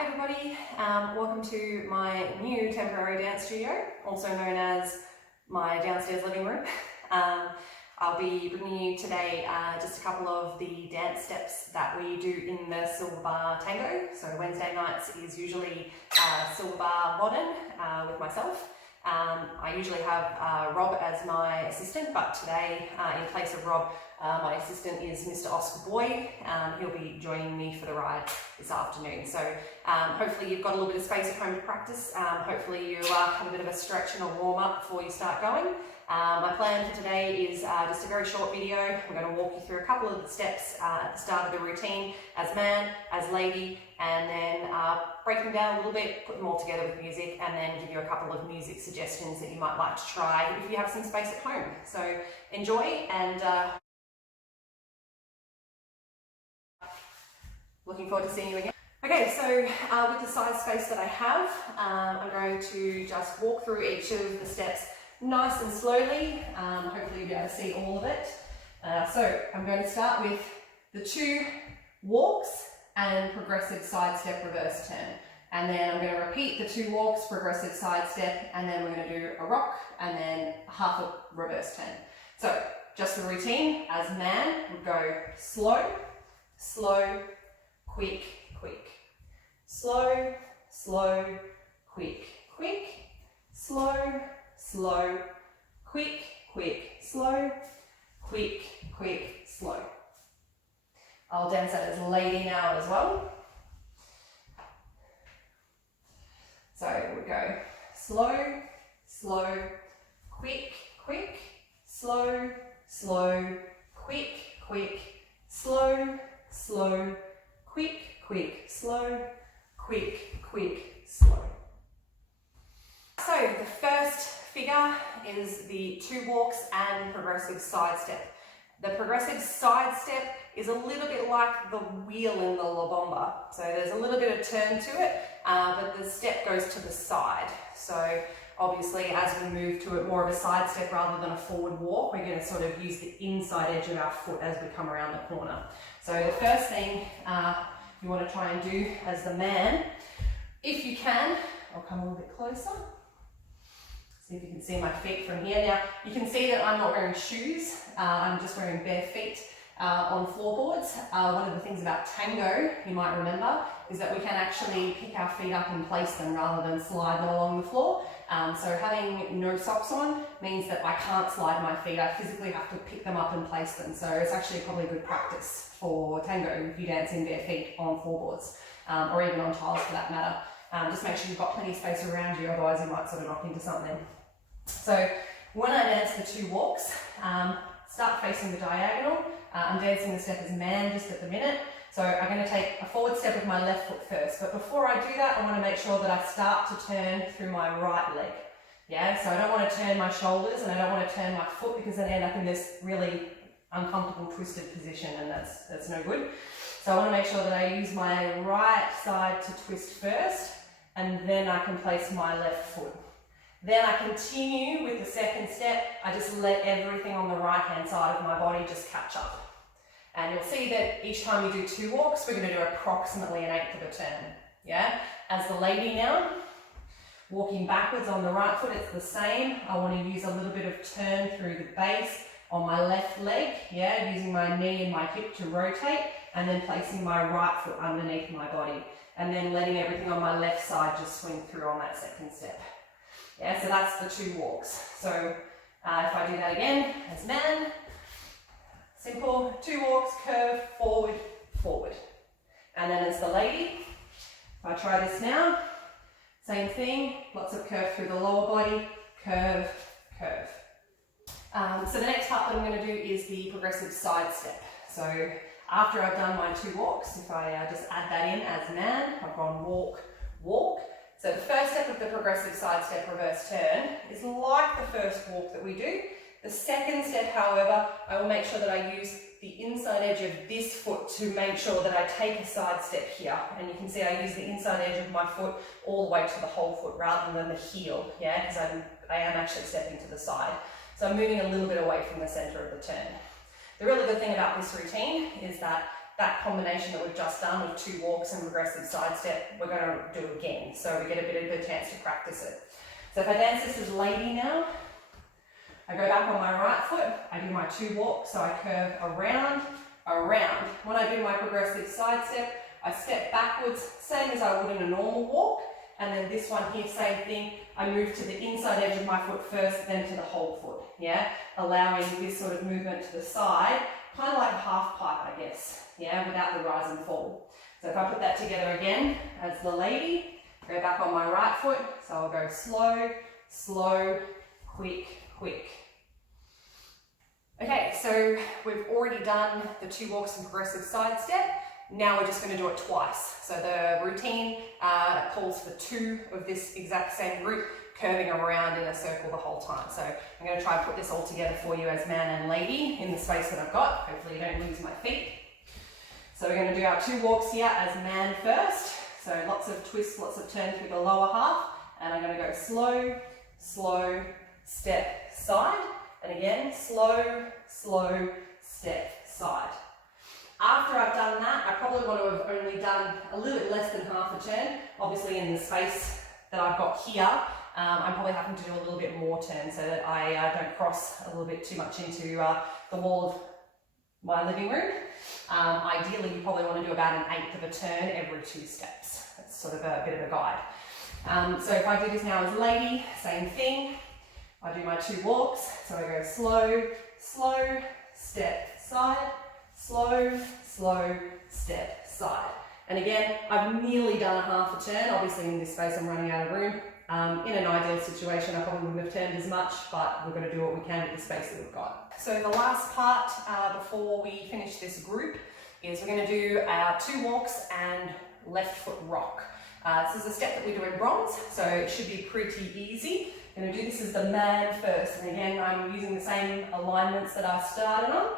Hi everybody, welcome to my new temporary dance studio, also known as my downstairs living room. I'll be bringing you today just a couple of the dance steps that we do in the Silver Bar Tango. So Wednesday nights is usually Silver Bar Modern with myself. I usually have Rob as my assistant, but today in place of Rob, my assistant is Mr. Oscar Boi. He'll be joining me for the ride this afternoon. So hopefully you've got a little bit of space at home to practice. Hopefully you have a bit of a stretch and a warm up before you start going. My plan for today is just a very short video. I'm going to walk you through a couple of the steps at the start of the routine as man, as lady, and then break them down a little bit, put them all together with music, and then give you a couple of music suggestions that you might like to try if you have some space at home. So enjoy, and looking forward to seeing you again. Okay, so with the size space that I have, I'm going to just walk through each of the steps nice and slowly. Hopefully you'll be able to see all of it. So I'm going to start with the 2 walks and progressive side step reverse turn. And then I'm going to repeat the 2 walks, progressive side step, and then we're going to do a rock and then half a reverse turn. So just the routine as man would go slow, slow, quick, quick. Slow, slow, quick, quick. Slow, slow, quick, quick, slow, quick, quick, slow. I'll dance that as lady now as well. So we go slow, slow, quick, quick, slow, slow, quick, quick, slow, slow, quick, quick, slow, quick, quick, slow. So the first figure is the 2 walks and progressive side step. The progressive side step is a little bit like the wheel in the La Bamba. So there's a little bit of turn to it, but the step goes to the side. So obviously as we move to it more of a side step rather than a forward walk, we're going to sort of use the inside edge of our foot as we come around the corner. So the first thing you want to try and do as the man, if you can, I'll come a little bit closer. See if you can see my feet from here. Now, you can see that I'm not wearing shoes. I'm just wearing bare feet on floorboards. One of the things about tango, you might remember, is that we can actually pick our feet up and place them rather than slide them along the floor. So having no socks on means that I can't slide my feet. I physically have to pick them up and place them. So it's actually probably good practice for tango if you dance in bare feet on floorboards, or even on tiles for that matter. Just make sure you've got plenty of space around you, otherwise you might sort of knock into something. So when I dance the 2 walks, start facing the diagonal. I'm dancing the step as man just at the minute. So I'm going to take a forward step with my left foot first. But before I do that, I want to make sure that I start to turn through my right leg. Yeah, so I don't want to turn my shoulders and I don't want to turn my foot, because then I end up in this really uncomfortable twisted position, and that's no good. So I want to make sure that I use my right side to twist first, and then I can place my left foot. Then I continue with the second step. I just let everything on the right hand side of my body just catch up. And you'll see that each time we do 2 walks, we're going to do approximately an 1/8 of a turn. Yeah? As the lady now, walking backwards on the right foot, it's the same. I want to use a little bit of turn through the base on my left leg. Yeah? Using my knee and my hip to rotate, and then placing my right foot underneath my body. And then letting everything on my left side just swing through on that second step. Yeah, so that's the 2 walks. So if I do that again as man, simple 2 walks, curve, forward, forward. And then as the lady, if I try this now, same thing, lots of curve through the lower body, curve, curve. So the next part that I'm going to do is the progressive side step. So after I've done my 2 walks, if I just add that in as man, I've gone walk, walk. So the first step of the progressive side step reverse turn is like the first walk that we do. The second step, however, I will make sure that I use the inside edge of this foot to make sure that I take a side step here. And you can see I use the inside edge of my foot all the way to the whole foot rather than the heel, yeah, because I am actually stepping to the side. So I'm moving a little bit away from the center of the turn. The really good thing about this routine is that that combination that we've just done with 2 walks and progressive side step, we're going to do again. So we get a bit of a chance to practice it. So if I dance this as lady now, I go back on my right foot, I do my 2 walks, so I curve around, around. When I do my progressive side step, I step backwards, same as I would in a normal walk. And then this one here, same thing. I move to the inside edge of my foot first, then to the whole foot, yeah? Allowing this sort of movement to the side, kind of like a half pipe, I guess, yeah, without the rise and fall. So if I put that together again as the lady, go back on my right foot, so I'll go slow, slow, quick, quick. Okay, so we've already done the 2 walks and progressive side step. Now we're just going to do it twice. So the routine calls for 2 of this exact same route, curving around in a circle the whole time. So I'm going to try and put this all together for you as man and lady in the space that I've got. Hopefully you don't lose my feet. So we're going to do our 2 walks here as man first. So lots of twists, lots of turns with the lower half. And I'm going to go slow, slow, step, side. And again, slow, slow, step, side. After I've done that, I probably want to have only done a little bit less than half a turn. Obviously in the space that I've got here, I'm probably having to do a little bit more turn so that I don't cross a little bit too much into the wall of my living room. Ideally, you probably want to do about 1/8 of a turn every 2 steps. That's sort of a bit of a guide. So if I do this now as lady, same thing. I do my 2 walks, so I go slow, slow, step, side, slow, slow, step, side. And again, I've nearly done a half a turn. Obviously in this space I'm running out of room. In an ideal situation I probably wouldn't have turned as much, but we're going to do what we can with the space that we've got. So the last part before we finish this group is we're going to do our 2 walks and left foot rock. This is a step that we do in bronze, so it should be pretty easy. I'm going to do this as the man first, and again I'm using the same alignments that I started on.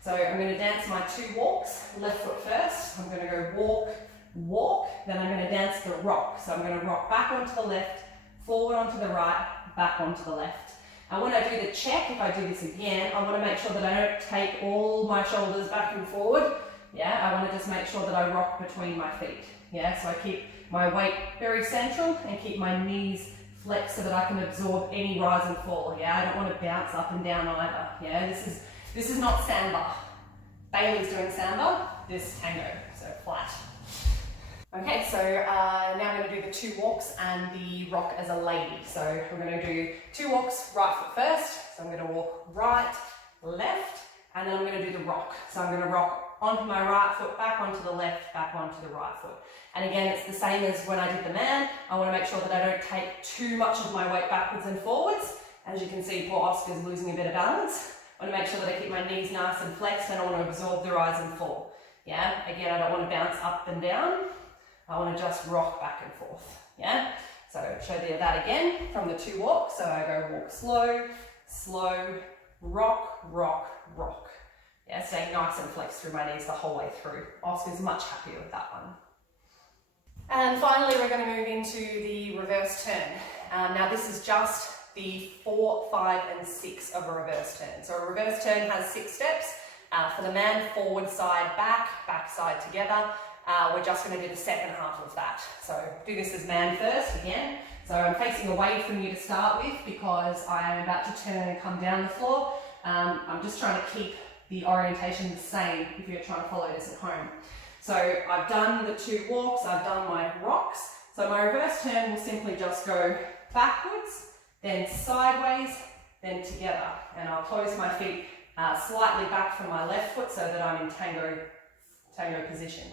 So I'm going to dance my 2 walks, left foot first. I'm going to go walk, walk, then I'm going to dance the rock. So I'm going to rock back onto the left, forward onto the right, back onto the left. And when I do the check, if I do this again, I want to make sure that I don't take all my shoulders back and forward. Yeah, I want to just make sure that I rock between my feet. Yeah, so I keep my weight very central and keep my knees flexed so that I can absorb any rise and fall. Yeah, I don't want to bounce up and down either. Yeah, this is not samba. Bailey's doing samba, this tango, so flat. Okay, so now I'm going to do the 2 walks and the rock as a lady. So we're going to do 2 walks, right foot first. So I'm going to walk right, left, and then I'm going to do the rock. So I'm going to rock onto my right foot, back onto the left, back onto the right foot. And again, it's the same as when I did the man. I want to make sure that I don't take too much of my weight backwards and forwards. As you can see, poor Oscar's losing a bit of balance. I want to make sure that I keep my knees nice and flexed, and I want to absorb the rise and fall. Yeah, again, I don't want to bounce up and down. I want to just rock back and forth. Yeah, so show you that again from the 2 walks. So I go walk slow, slow, rock, rock, rock. Yeah, staying nice and flexed through my knees the whole way through. Oscar's much happier with that one. And finally, we're going to move into the reverse turn. Now this is just the 4, 5 and 6 of a reverse turn. So a reverse turn has 6 steps. For the man, forward, side, back side together. We're just going to do the second half of that. So do this as man first again. So I'm facing away from you to start with because I am about to turn and come down the floor. I'm just trying to keep the orientation the same if you're trying to follow this at home. So I've done the 2 walks, I've done my rocks. So my reverse turn will simply just go backwards, then sideways, then together. And I'll close my feet slightly back from my left foot so that I'm in tango position.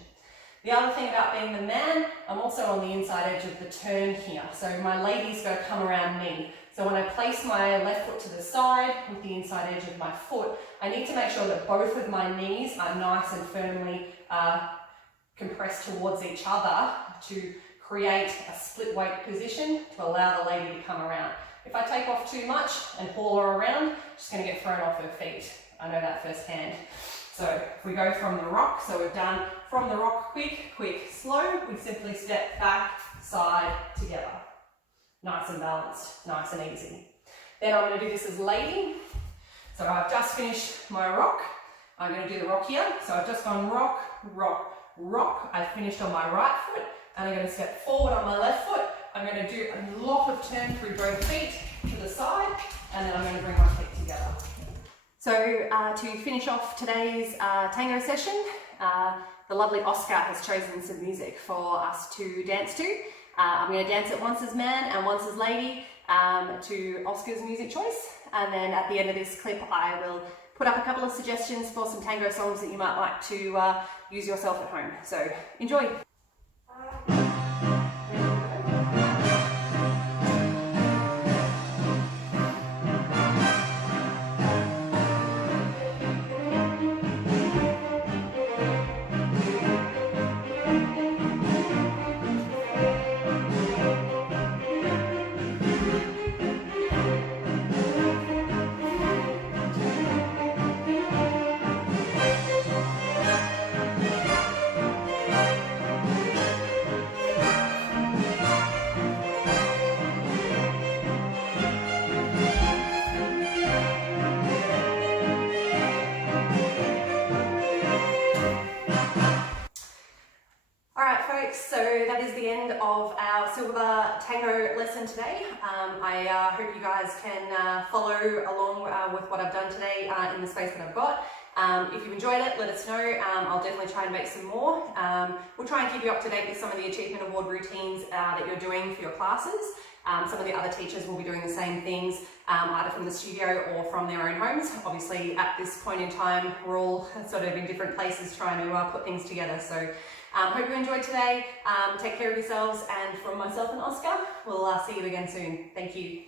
The other thing about being the man, I'm also on the inside edge of the turn here. So my lady's going to come around me. So when I place my left foot to the side with the inside edge of my foot, I need to make sure that both of my knees are nice and firmly compressed towards each other to create a split weight position to allow the lady to come around. If I take off too much and haul her around, she's going to get thrown off her feet. I know that firsthand. So if we go from the rock, so we've done from the rock quick, quick, slow, we simply step back, side, together. Nice and balanced, nice and easy. Then I'm going to do this as lady. So I've just finished my rock. I'm going to do the rock here. So I've just gone rock, rock, rock. I've finished on my right foot, and I'm going to step forward on my left foot. I'm going to do a lot of turn through both feet to the side, and then I'm going to bring my feet together. So to finish off today's tango session, the lovely Oscar has chosen some music for us to dance to. I'm going to dance it once as man and once as lady to Oscar's music choice, and then at the end of this clip I will put up a couple of suggestions for some tango songs that you might like to use yourself at home. So enjoy! So that is the end of our Silver Bar Tango lesson today. I hope you guys can follow along with what I've done today in the space that I've got. If you've enjoyed it, let us know. I'll definitely try and make some more. We'll try and keep you up to date with some of the Achievement Award routines that you're doing for your classes. Some of the other teachers will be doing the same things, either from the studio or from their own homes. Obviously, at this point in time, we're all sort of in different places trying to put things together. So hope you enjoyed today. Take care of yourselves, and from myself and Oscar, we'll see you again soon. Thank you.